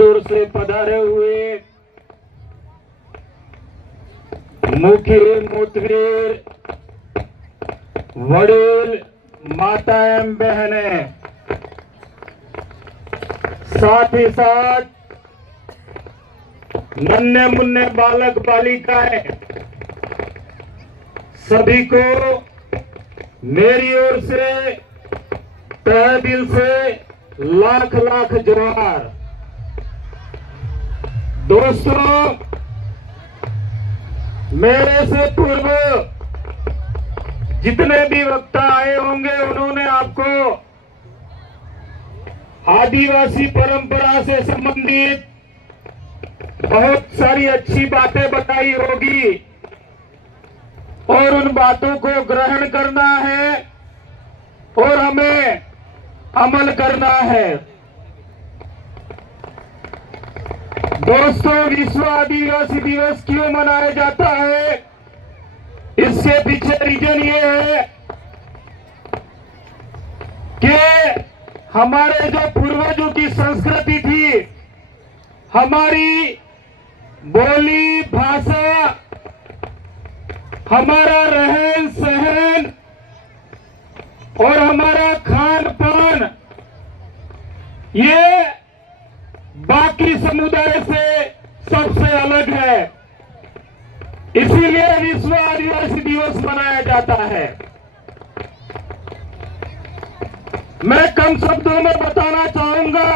सुदूर से पधारे हुए मुखी मुतवीर वडील माता एवं बहने, साथ ही साथ नन्हे मुन्ने बालक बालिकाएं, सभी को मेरी ओर से तहे दिल से लाख लाख जोहार। दोस्तों, मेरे से पूर्व जितने भी वक्ता आए होंगे उन्होंने आपको आदिवासी परंपरा से संबंधित बहुत सारी अच्छी बातें बताई होगी और उन बातों को ग्रहण करना है और हमें अमल करना है। दोस्तों, विश्व आदिवासी दिवस क्यों मनाया जाता है? इसके पीछे रीजन ये है कि हमारे जो पूर्वजों की संस्कृति थी, हमारी बोली भाषा, हमारा रहन सहन और हमारा खान पान, ये बाकी समुदाय से सबसे अलग है। इसीलिए विश्व आदिवासी दिवस मनाया जाता है। मैं कम शब्दों में बताना चाहूंगा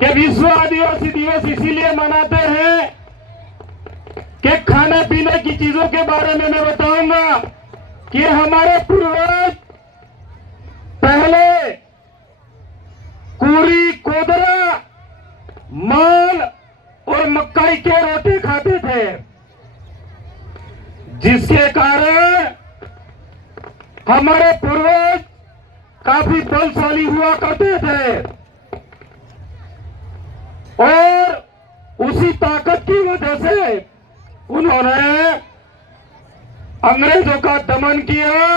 कि विश्व आदिवासी दिवस इसीलिए मनाते हैं कि खाने पीने की चीजों के बारे में मैं बताऊंगा कि हमारे पूर्वज पहले कुरी, कोदरा, माल और मक्काई के रोटी खाते थे, जिसके कारण हमारे पूर्वज काफी बलशाली हुआ करते थे और उसी ताकत की वजह से उन्होंने अंग्रेजों का दमन किया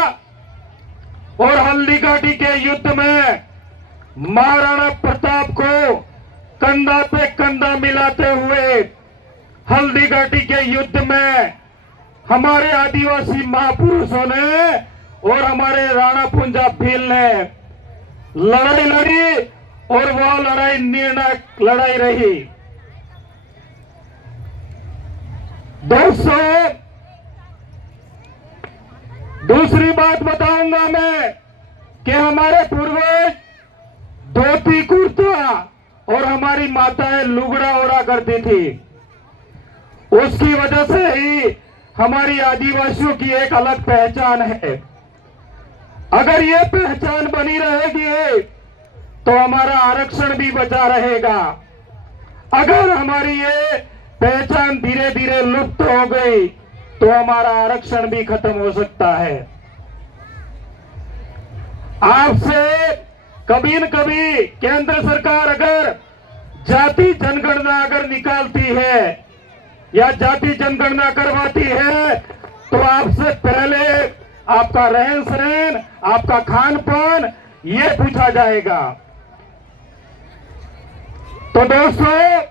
और हल्दीघाटी के युद्ध में महाराणा प्रताप को कंधा पे कंधा मिलाते हुए हल्दीघाटी के युद्ध में हमारे आदिवासी महापुरुषों ने और हमारे राणा पुंजा भील ने लड़ाई लड़ी और वह लड़ाई निर्णायक लड़ाई रही। दोस्तों, दूसरी बात बताऊंगा मैं कि हमारे पूर्वज धोती कुर्ता और हमारी माताएं लुगड़ा ओढ़ा करती थी। उसकी वजह से ही हमारी आदिवासियों की एक अलग पहचान है। अगर ये पहचान बनी रहेगी तो हमारा आरक्षण भी बचा रहेगा। अगर हमारी ये पहचान धीरे धीरे लुप्त हो गई तो हमारा आरक्षण भी खत्म हो सकता है। आपसे कभी न कभी केंद्र सरकार अगर जाति जनगणना अगर निकालती है या जाति जनगणना करवाती है तो आपसे पहले आपका रहन सहन, आपका खान पान ये पूछा जाएगा। तो दोस्तों,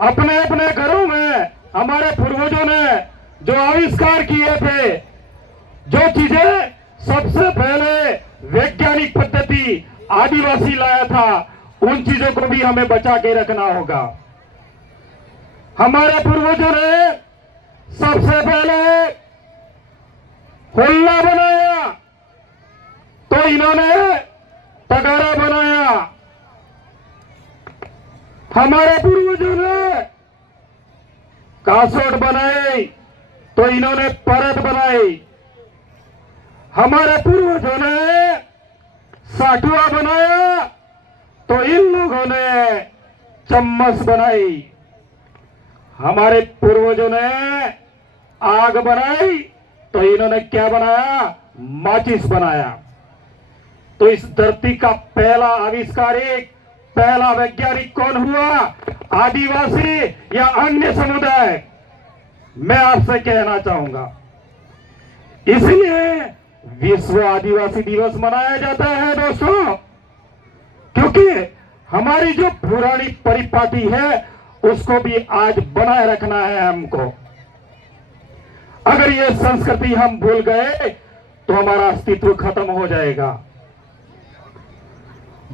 अपने अपने घरों में हमारे पूर्वजों ने जो आविष्कार किए थे, जो चीजें सबसे पहले वैज्ञानिक पद्धति आदिवासी लाया था, उन चीजों को भी हमें बचा के रखना होगा। हमारे पूर्वजों ने सबसे पहले होल्ला बनाया तो इन्होंने तगारा बनाया। हमारे पूर्वजों ने कासोट बनाई तो इन्होंने परत बनाई। हमारे पूर्वजों ने साठुआ बनाया तो इन लोगों ने चम्मच बनाई। हमारे पूर्वजों ने आग बनाई तो इन्होंने क्या बनाया? माचिस बनाया। तो इस धरती का पहला आविष्कारिक, पहला वैज्ञानिक कौन हुआ? आदिवासी या अन्य समुदाय? मैं आपसे कहना चाहूंगा। इसलिए विश्व आदिवासी दिवस मनाया जाता है दोस्तों, क्योंकि हमारी जो पुरानी परिपाटी है उसको भी आज बनाए रखना है हमको। अगर ये संस्कृति हम भूल गए तो हमारा अस्तित्व खत्म हो जाएगा।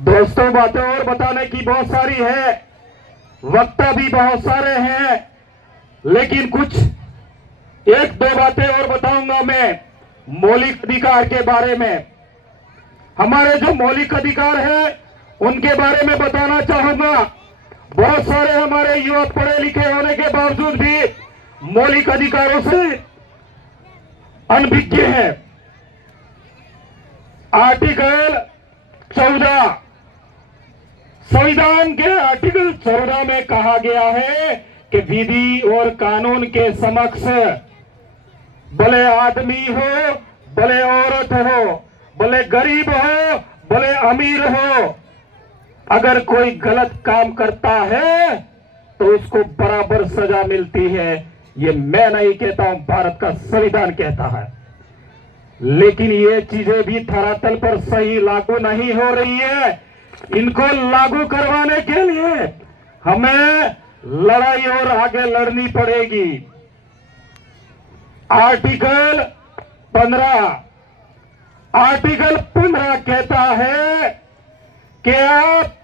दोस्तों, बातें और बताने की बहुत सारी है, वक्ता भी बहुत सारे हैं, लेकिन कुछ एक दो बातें और बताऊंगा मैं मौलिक अधिकार के बारे में। हमारे जो मौलिक अधिकार है उनके बारे में बताना चाहूंगा। बहुत सारे हमारे युवा पढ़े लिखे होने के बावजूद भी मौलिक अधिकारों से अनभिज्ञ है। आर्टिकल 14 संविधान के आर्टिकल 14 में कहा गया है कि विधि और कानून के समक्ष भले आदमी हो, भले औरत हो, भले गरीब हो, भले अमीर हो, अगर कोई गलत काम करता है तो उसको बराबर सजा मिलती है। ये मैं नहीं कहता हूं, भारत का संविधान कहता है। लेकिन ये चीजें भी धरातल पर सही लागू नहीं हो रही है। इनको लागू करवाने के लिए हमें लड़ाई और आगे लड़नी पड़ेगी। आर्टिकल 15 कहता है कि आप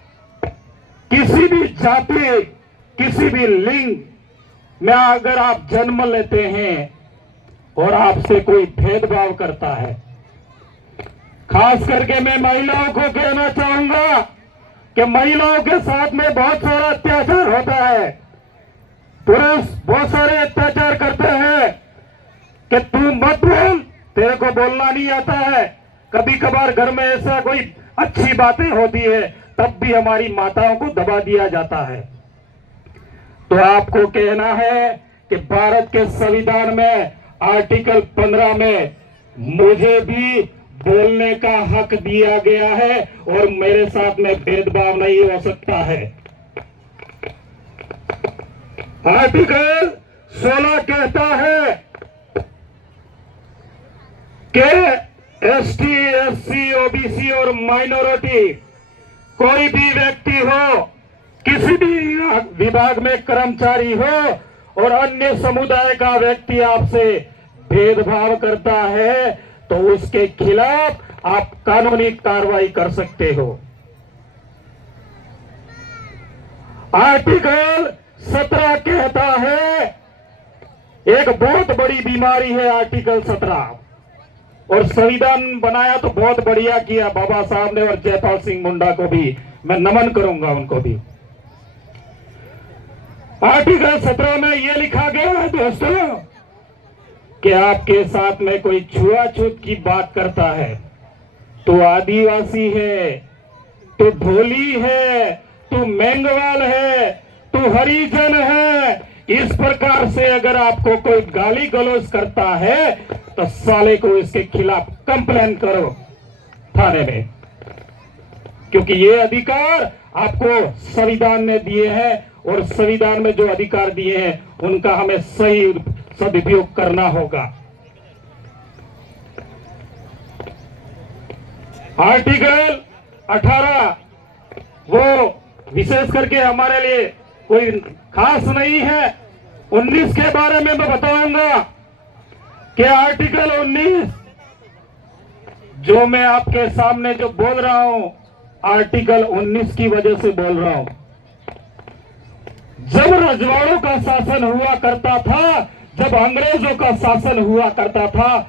किसी भी जाति, किसी भी लिंग में अगर आप जन्म लेते हैं और आपसे कोई भेदभाव करता है, खास करके मैं महिलाओं को कहना चाहूंगा कि महिलाओं के साथ में बहुत सारा अत्याचार होता है। पुरुष बहुत सारे अत्याचार करते हैं कि तू मत बोल, तेरे को बोलना नहीं आता है। कभी कभार घर में ऐसा कोई अच्छी बातें होती है तब भी हमारी माताओं को दबा दिया जाता है। तो आपको कहना है कि भारत के संविधान में आर्टिकल 15 में मुझे भी बोलने का हक दिया गया है और मेरे साथ में भेदभाव नहीं हो सकता है। आर्टिकल 16 कहता है कि एसटी, एससी, ओबीसी और माइनॉरिटी कोई भी व्यक्ति हो, किसी भी विभाग में कर्मचारी हो और अन्य समुदाय का व्यक्ति आपसे भेदभाव करता है तो उसके खिलाफ आप कानूनी कार्रवाई कर सकते हो। आर्टिकल 17 कहता है, एक बहुत बड़ी बीमारी है आर्टिकल 17, और संविधान बनाया तो बहुत बढ़िया किया बाबा साहब ने, और जयपाल सिंह मुंडा को भी मैं नमन करूंगा, उनको भी। आर्टिकल 17 में यह लिखा गया है दोस्तों कि आपके साथ में कोई छुआछूत की बात करता है, तो आदिवासी है, तो ढोली है, तो मेंगवाल है, तो हरिजन है, इस प्रकार से अगर आपको कोई गाली गलौज करता है तो साले को इसके खिलाफ कंप्लेन करो थाने में, क्योंकि ये अधिकार आपको संविधान ने दिए हैं और संविधान में जो अधिकार दिए हैं उनका हमें सही सदुपयोग करना होगा। आर्टिकल 18 वो विशेष करके हमारे लिए कोई खास नहीं है। 19 के बारे में मैं बताऊंगा कि आर्टिकल 19 जो मैं आपके सामने जो बोल रहा हूं, आर्टिकल 19 की वजह से बोल रहा हूं। जब रजवाड़ों का शासन हुआ करता था, जब अंग्रेजों का शासन हुआ करता था,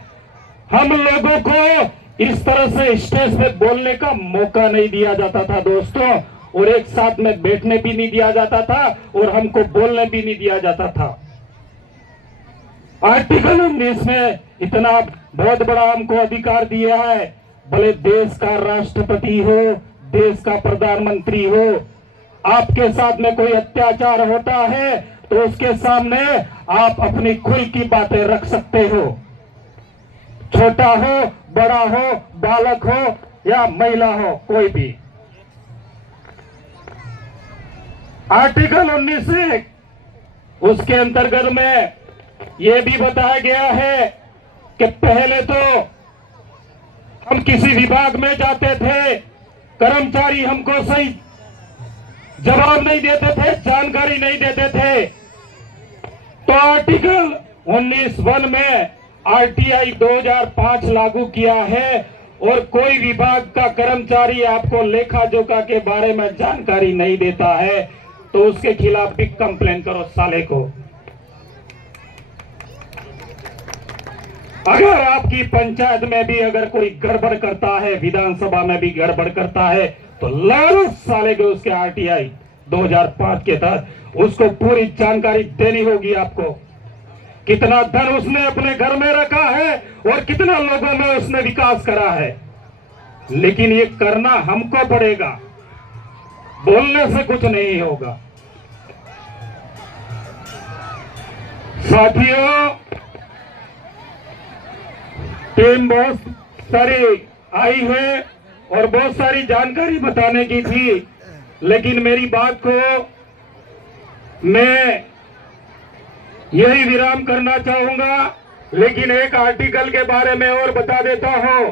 हम लोगों को इस तरह से स्टेज पे बोलने का मौका नहीं दिया जाता था दोस्तों, और एक साथ में बैठने भी नहीं दिया जाता था और हमको बोलने भी नहीं दिया जाता था। आर्टिकल 19 में इतना बहुत बड़ा हमको अधिकार दिया है, भले देश का राष्ट्रपति हो, देश का प्रधानमंत्री हो, आपके साथ में कोई अत्याचार होता है तो उसके सामने आप अपनी खुल की बातें रख सकते हो, छोटा हो, बड़ा हो, बालक हो या महिला हो, कोई भी। आर्टिकल 19 से उसके अंतर्गत में यह भी बताया गया है कि पहले तो हम किसी विभाग में जाते थे, कर्मचारी हमको सही जवाब नहीं देते थे, जानकारी नहीं देते थे। तो आर्टिकल 19(1) में आरटीआई 2005 लागू किया है और कोई विभाग का कर्मचारी आपको लेखा जोखा के बारे में जानकारी नहीं देता है तो उसके खिलाफ भी कंप्लेन करो साले को। अगर आपकी पंचायत में भी अगर कोई गड़बड़ करता है, विधानसभा में भी गड़बड़ करता है, तो लानत साले को उसके आरटीआई 2005 के तहत उसको पूरी जानकारी देनी होगी आपको। कितना धन उसने अपने घर में रखा है और कितना लोगों में उसने विकास करा है, लेकिन ये करना हमको पड़ेगा, बोलने से कुछ नहीं होगा। साथियों, टीम बहुत सारी आई है और बहुत सारी जानकारी बताने की थी, लेकिन मेरी बात को मैं यही विराम करना चाहूंगा। लेकिन एक आर्टिकल के बारे में और बता देता हूं।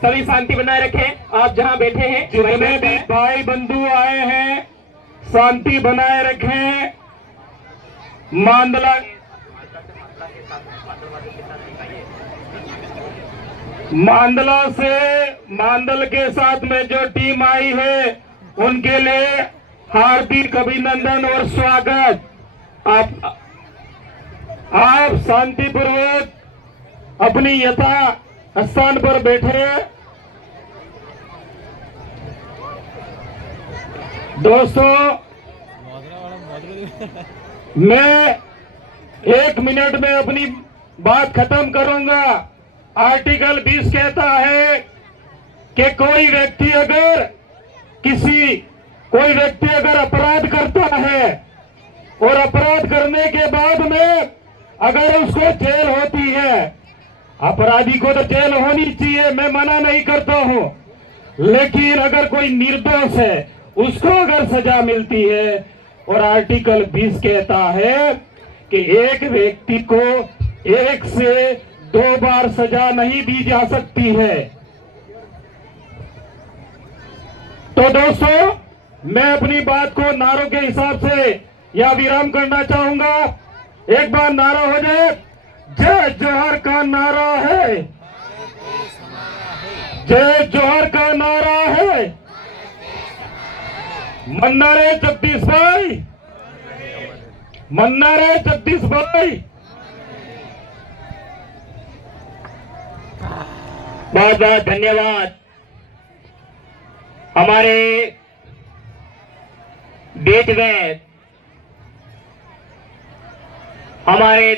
सभी शांति बनाए रखें। आप जहां बैठे हैं, जितने भी भाई बंधु आए हैं, शांति बनाए रखें। मांदल के साथ में जो टीम आई है उनके लिए हार्दिक अभिनंदन और स्वागत। आप शांतिपूर्वक अपनी यथा स्थान पर बैठे। दोस्तों, मैं 1 मिनट में अपनी बात खत्म करूंगा। आर्टिकल 20 कहता है कि कोई व्यक्ति अगर अपराध करता है और अपराध करने के बाद में अगर उसको जेल होती है, अपराधी को तो जेल होनी चाहिए, मैं मना नहीं करता हूं, लेकिन अगर कोई निर्दोष है उसको अगर सजा मिलती है, और आर्टिकल 20 कहता है कि एक व्यक्ति को 1 से 2 बार सजा नहीं दी जा सकती है। तो दोस्तों, मैं अपनी बात को नारों के हिसाब से या विराम करना चाहूंगा। एक बार नारा हो जाए। जय जोहर का नारा है, जय जोहर का नारा है। मन्ना रे जगदीश भाई, मन्ना रे जगदीश भाई। बहुत बहुत धन्यवाद। हमारे बीच में हमारे